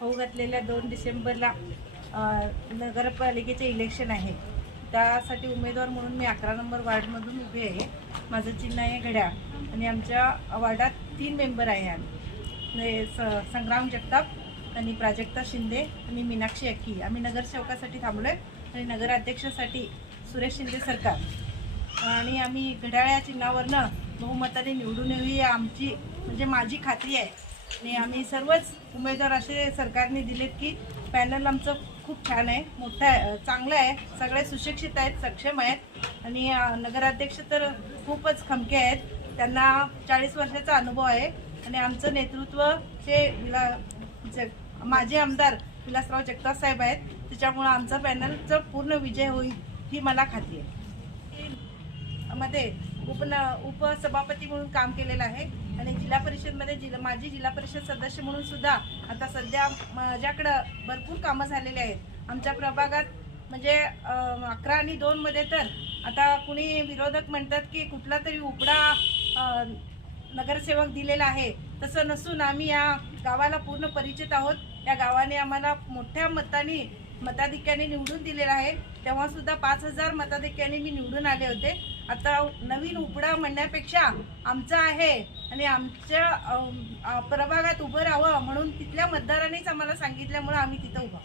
होऊ घातलेल्या 2 डिसेंबरला नगरपालिकेचे इलेक्शन आहे. त्यासाठी उमेदवार म्हणून मी 11 नंबर वार्डमधून उभी आहे. माझं चिन्ह आहे घड्याळ आणि आमच्या वार्डात 3 मेंबर आहे. आम्ही संग्राम जगताप आणि प्राजक्ता शिंदे आणि मीनाक्षी अक्की. आम्ही नगरसेवकासाठी थांबलो आहे आणि नगराध्यक्षासाठी सुरेश शिंदे सरकार आणि आम्ही घड्याळ या चिन्हावरनं बहुमताने निवडून येऊ ही आमची म्हणजे माझी खात्री आहे. आणि आम्ही सर्वच उमेदवार असे सरकारने दिलेत की पॅनल आमचं खूप छान आहे, मोठं आहे, चांगलं आहे, सगळे सुशिक्षित आहेत, सक्षम आहेत आणि नगराध्यक्ष तर खूपच खमके आहेत. त्यांना 40 वर्षाचा अनुभव आहे आणि आमचं नेतृत्व जे माजी आमदार विलासराव जगताप साहेब आहेत. त्याच्यामुळं आमचा पॅनलचा पूर्ण विजय होईल ही मला खात्री आहे. मध्ये उपसभापती म्हणून काम केलेलं आहे आणि जिल्हा परिषदमध्ये माजी जिल्हा परिषद सदस्य म्हणून सुद्धा आता सध्या माझ्याकडं भरपूर कामं झालेली आहेत. आमच्या प्रभागात म्हणजे 11 आणि 2 मध्ये तर आता कुणी विरोधक म्हणतात की कुठला तरी उपडा नगरसेवक दिलेला आहे. तसं नसून आम्ही या गावाला पूर्ण परिचित आहोत. या गावाने आम्हाला मोठ्या मताधिक्याने निवडून दिलेला आहे. तेव्हा सुद्धा 5000 मताधिक्याने मी निवडून आले होते. आता नवीन उपडा म्हणण्यापेक्षा आमचं आहे आणि आमच्या प्रभागात उभं राहावं म्हणून तिथल्या मतदारांनीच आम्हाला सांगितल्यामुळे आम्ही तिथं उभा.